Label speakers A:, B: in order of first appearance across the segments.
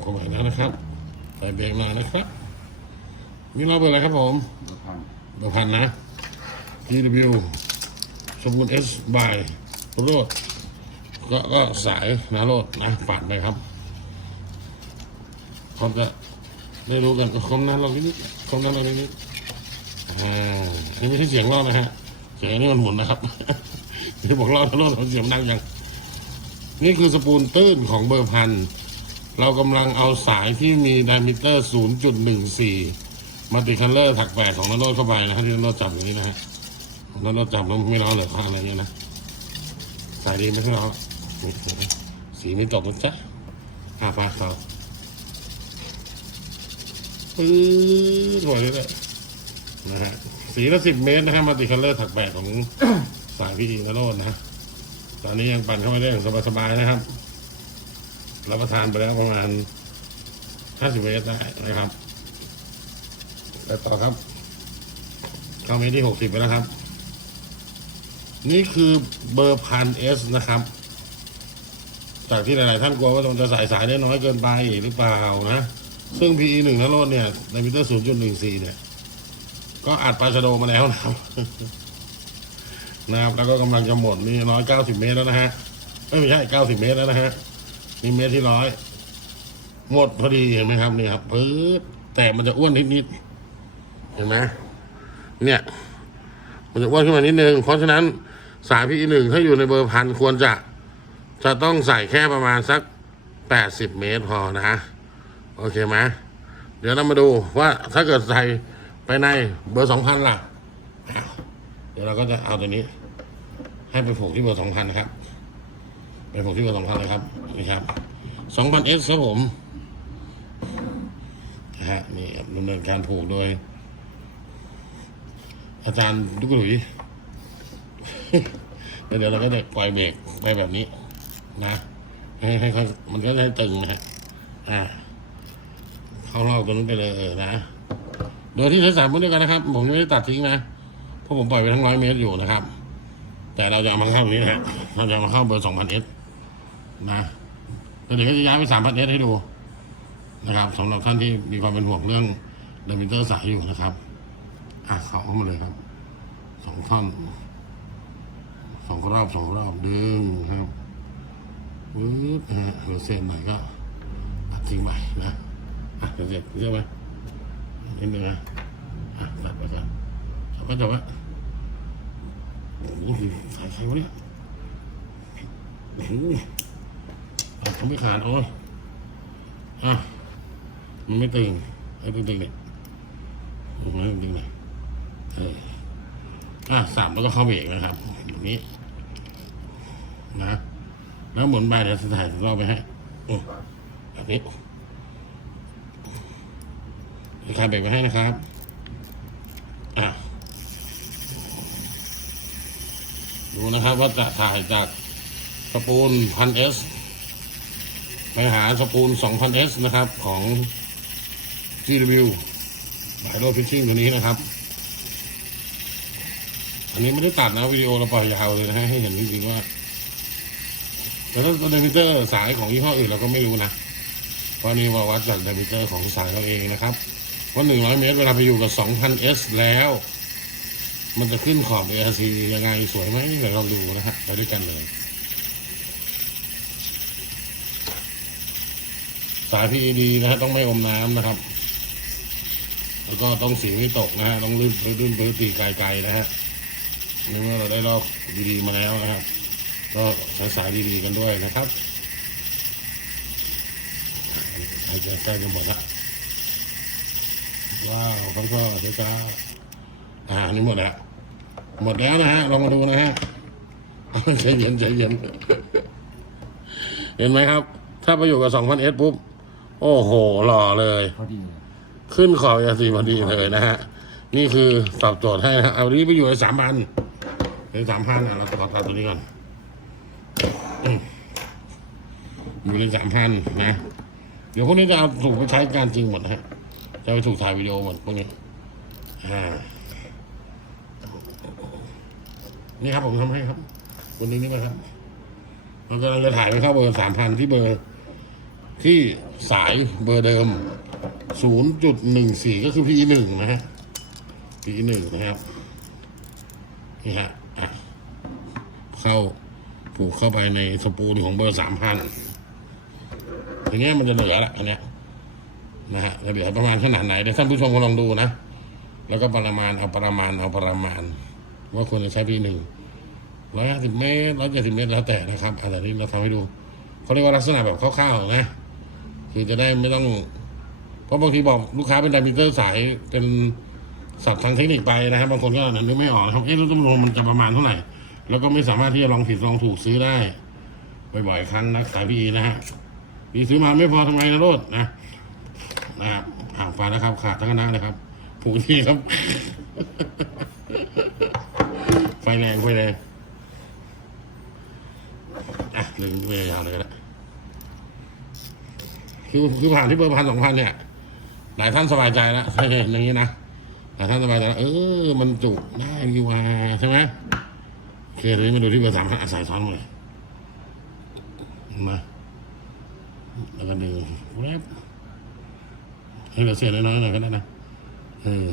A: เข้าไปแล้วนะครับใส่เบรกหน่อยนะครับนี่เราเบอร์อะไรครับผม
B: รถพัง
A: เบอร์พันนะ TW สมบูรณ์ S by โรดก็ก็สายนาโรดนะปาดไปครับเขาจะได้รู้กันคมนั้นเรานิดๆคมนั้นเรานิดๆอ่าอันนี้ไม่ใช่เสียงรอดนะฮะเสียงอันนี้มันหมุนนะครับที่บอกรอดรอดเราเสียงดังยังนี่คือสปูลตื้นของเบอร์พัน เรากำลังเอาสายที่มีไดมิเตอร์ 0.14 มัลติคัลเลอร์ถักแปดของนันโนเข้าไปนะฮะที่นันโนจับอย่างนี้นะฮะนันโนจับแล้วไม่ร้อนเหลือข้างอะไรเงี้ยนะ สายดีไม่ใช่ร้อนนี่สีไม่ตกนะจ๊ะอาปาเขาปื๊ดหัวเลยนะฮะสีละสิบเมตรนะฮะมัลติคัลเลอร์ถักแปดของสายพี่นันโนนะฮะตอนนี้ยังปั่นเข้าไปได้อย่างสบายๆนะครับ รับประทานไปแล้วประมาณห้าสิบเมตรได้นะครับไปต่อครับเข้าเมตรที่หกสิบไปแล้วครับ นี่คือเบอร์พันเอสนะครับ จากที่หลาย ๆ ท่านกลัวว่ามันจะสายสายได้น้อยเกินไปหรือเปล่านะ ซึ่ง PE หนึ่งนะโรดเนี่ย ในมิเตอร์ศูนย์จุดหนึ่งสี่เนี่ย ก็อัดปลาชะโดมาแล้วนะครับนะครับ แล้วก็กำลังจะหมดนี่ร้อยเก้าสิบเมตรแล้วนะฮะไม่ใช่เก้าสิบเมตรแล้วนะฮะ นี่เมตรที่ร้อย หมดพอดีเห็นไหมครับนี่ครับปื๊ดแต่มันจะอ้วนนิดๆเห็นไหมเนี่ย มันจะอ้วนขึ้นมานิดนึงเพราะฉะนั้นสายพีหนึ่งถ้าอยู่ในเบอร์พันควรจะ จะต้องใส่แค่ประมาณสักแปดสิบเมตรพอนะ โอเคไหมเดี๋ยวเรามาดูว่าถ้าเกิดใส่ไปในเบอร์สองพันล่ะ เดี๋ยวเราก็จะเอาตัวนี้ ให้ไปผูกที่เบอร์สองพันครับ ไปผูกที่เบอร์สองพันเลยครับนี่ครับสองพันเอสครับผมนะฮะนี่ดำเนินการผูกโดย อาจารย์ดุกหลุยแล้วเดี๋ยวเราก็จะปล่อยเบรกไปแบบนี้ นะให้ให้เขามันก็จะให้ตึงนะฮะอ่าเข้ารอบตรงนั้นไปเลยเออนะโดยที่ใช้สายมุ้งด้วยกันนะครับ ผมยังไม่ได้ตัดทิ้งนะเพราะผมปล่อยไปทั้งร้อยเมตรอยู่นะครับ แต่เราจะเอามาเข้าตรงนี้นะฮะเราจะเอามาเข้าเบอร์สองพันเอส นะแล้วเดี๋ยวก็จะย้ายไปสามพันเอสให้ดูนะครับสำหรับท่านที่มีความเป็นห่วงเรื่องเดมิเตอร์สายอยู่นะครับอะเขาเข้ามาเลยครับสองท่อนสองรอบสองรอบดึงครับวืบฮะเหลือเศษหน่ก็ตัดทิ้งไปนะอะเสร็จใช่ไหมนิดนึงนะอะตัดไปก่อนแล้วก็จะว่าโอ้โหสายใครวะเนี่ย โอ้โหอะทำไม่ขาดโอ้ยอะมันไม่ตึงให้ตึงตึงๆเนี่ยโอ้โหตึงเลยเอออะสามแล้วก็เข้าเบรกนะครับแบบนี้ นะ แล้วหมุนไปเดี๋ยวจะถ่ายรอบไปให้อืมแบบนี้เดี๋ยวถ่ายเบรกไปให้นะครับ อะดูนะครับว่าจะถ่ายจากสปูลพันเอส ไปหาสปูลสองพันะครับของ GW บายโรฟิชชิ่งตัวนี้นะครับ อันนี้ไม่ได้ตัดนะวิดีโอเราปล่อยยาวเลยนะให้เห็นจริงๆว่าแต่ถ้าตัวเดมิเตอร์สายของยี่ห้ออื่นเราก็ไม่รู้นะเพราะนี่ว่าวัดจากเดมิเตอร์ของสายเราเองนะครับว่าหนึ่งร้อยเมตรเวลาไปอยู่กับสองพันเอสแล้ว มันจะขึ้นขอบ ARC ยังไงสวยไหมเดี๋ยวเราดูนะฮะไปด้วยกันเลย สาย PED นะฮะต้องไม่อมน้ำนะครับ แล้วก็ต้องสีไม่ตกนะฮะต้องลื่นลื่นพื้นตีไกลๆนะฮะเมื่อเราได้ลอกดีๆมาแล้วนะครับก็ใช้สายดีๆกันด้วยนะครับอาจจะใกล้จะหมดละว้าวครับก็เดี๋ยวจะอ่านี่หมดแล้วหมดแล้วนะฮะลองมาดูนะฮะใจเย็นใจเย็นเห็นไหมครับ ถ้าไปอยู่กับสองพันเอสปุ๊บ โอ้โหหล่อเลย
B: พอดี
A: ขึ้นขอบยาสีพอดีเลยนะฮะ นี่คือตอบโจทย์ให้นะฮะเอานี้ไปอยู่ในสามพันในสามพันอะเราขอตัดตัวนี้ก่อนอืมอยู่ในสามพันนะ เดี๋ยวพวกนี้จะเอาถูกไปใช้การจริงหมดนะฮะ จะไปถูกถ่ายวิดีโอหมดพวกนี้อ่านี่ครับผมทำให้ครับคนนี้นี่นะครับเรากำลังจะถ่ายไปเข้าเบอร์สามพันที่เบอร์ ที่สายเบอร์เดิม 0.14 ก็คือ PE หนึ่งนะฮะ PE หนึ่งนะครับ นี่ฮะอะเข้าผูกเข้าไปในสปูลของเบอร์สามพันอย่างเงี้ยมันจะเหลือแหละอันเนี้ยนะฮะจะเหลือประมาณขนาดไหนเดี๋ยวท่านผู้ชมก็ลองดูนะ แล้วก็ประมาณเอาประมาณเอาประมาณ ว่าควรจะใช้ PE หนึ่งร้อยห้าสิบเมตรร้อยเจ็ดสิบเมตรแล้วแต่นะครับอาจจะนี้เราทำให้ดูเขาเรียกว่าลักษณะแบบคร่าวๆนะ คือจะได้ไม่ต้อง เพราะบางทีบอกลูกค้าเป็นไดมิเตอร์สายเป็นศัพท์ทางเทคนิคไปนะครับบางคนก็นนึกไม่ออกนะครับเอ๊ะรุ่นจำนวนมันจะประมาณเท่าไหร่ แล้วก็ไม่สามารถที่จะลองผิดลองถูกซื้อได้บ่อยๆครั้งนะสายพีนะฮะพีซื้อมาไม่พอทำไงนะโรดนะนะครับอ่าฟังนะครับ ขาดทั้งคณะนะครับผูกที่ครับ ไฟแรงไฟแรงอะหนึ่งเวลาเลยก็ได้ คือคือผ่านที่เบอร์พันสองพันเนี่ย หลายท่านสบายใจแล้วเห็นอย่างนี้นะหลายท่านสบายใจแล้วเออ มันจุได้ดีว่าใช่ไหมโอเคทีนี้มาดูที่เบอร์สามพันอาศัยซ้อนเลยมาแล้วก็ดึงแวบให้เราเสียน้อยๆหน่อยก็ได้นะเออ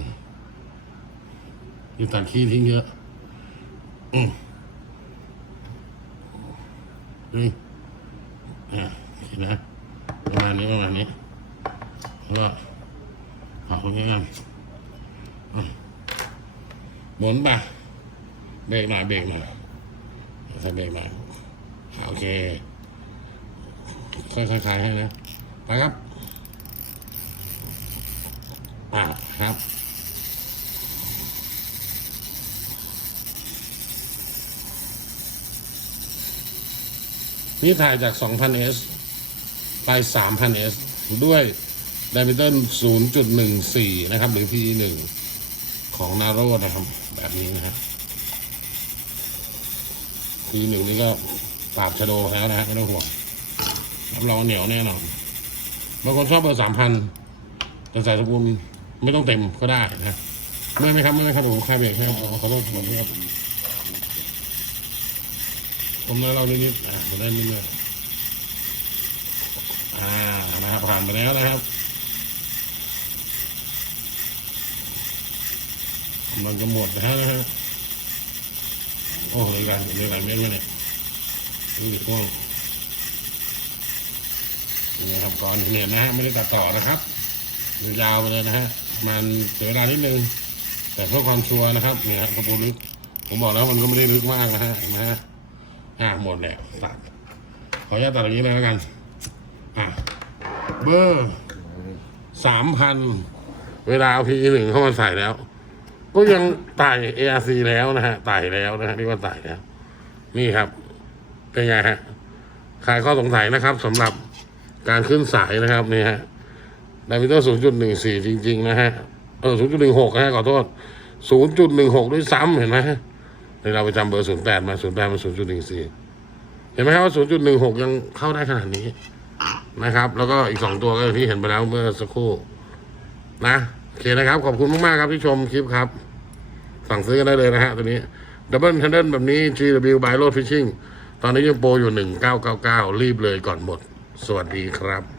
A: อย่าตัดขี้ทิ้งเยอะอืมนี่อะเห็นไหม ประมาณนี้ประมาณนี้แล้วก็เอาตรงนี้กันอืมหมุนไปเบรกหน่อยเบรกหน่อยใส่เบรกหน่อยอ่าโอเคค่อยๆคลายให้นะไปครับอ่าครับนี่ถ่ายจาก 2,000S ไป 3,000S ด้วย d i a m e t e r 0.14 นะครับ หรือ PE 1ของ Naro นะครับ แบบนี้นะครับ PE 1นี่ก็ปราบชะโดแล้วนะฮะไม่ต้องห่วงรับรองเหนียวแน่นอนบางคนชอบเบอร์ 3,000 แต่ใส่สกุลไม่ต้องเต็มก็ได้นะไม่ไหมครับไม่ไหมครับผมคลาเบรกให้ครับขอโทษผมครับผมแล้วเรานิดๆอะผมได้นิดๆ อ่านะครับผ่านไปแล้วนะครับมันจะหมดนะฮะโอ้โหเหลือกันเหลือกันเม็ดไหมเนี่ยนี่ช่วงนี่ครับก่อนเนี่ยนะฮะไม่ได้ตัดต่อนะครับยาวไปเลยนะฮะมันเสียเวลานิดนึงแต่เพื่อความชัวร์นะครับเนี่ยกระปูลึกผมบอกแล้วมันก็ไม่ได้ลึกมากนะฮะนไหมฮะอ่าหมดแล้วตัดขออนุญาตตัดอย่างนี้เลยแล้วกัน อะเบอร์สามพันเวลาเอาพีหนึ่งเข้ามาใส่แล้ว ก็ยังไต่ ARC แล้วนะฮะไต่แล้วนะฮะเรียกว่าไต่แล้ว นี่ครับ เป็นไงฮะคลายข้อสงสัยนะครับสำหรับการขึ้นสายนะครับนี่ฮะไดมิเตอร์ศูนย์จุดหนึ่งสี่จริง ๆ นะฮะเออศูนย์จุดหนึ่งหกนะฮะขอโทษศูนย์จุดหนึ่งหกด้วยซ้ำเห็นไหมในเราไปจำเบอร์ศูนย์แปดมาศูนย์แปดมาศูนย์จุดหนึ่งสี่เห็นไหมครับว่าศูนย์จุดหนึ่งหกยังเข้าได้ขนาดนี้ นะครับ แล้วก็อีกสองตัวก็อย่างที่เห็นไปแล้วเมื่อสักครู่นะโอเคนะครับ ขอบคุณมากๆครับที่ชมคลิปครับ สั่งซื้อกันได้เลยนะฮะตัวนี้ดับเบิลเทนเดิลแบบนี้ GW by Road Fishing ตอนนี้ยังโปรอยู่ 1999 รีบเลยก่อนหมด สวัสดีครับ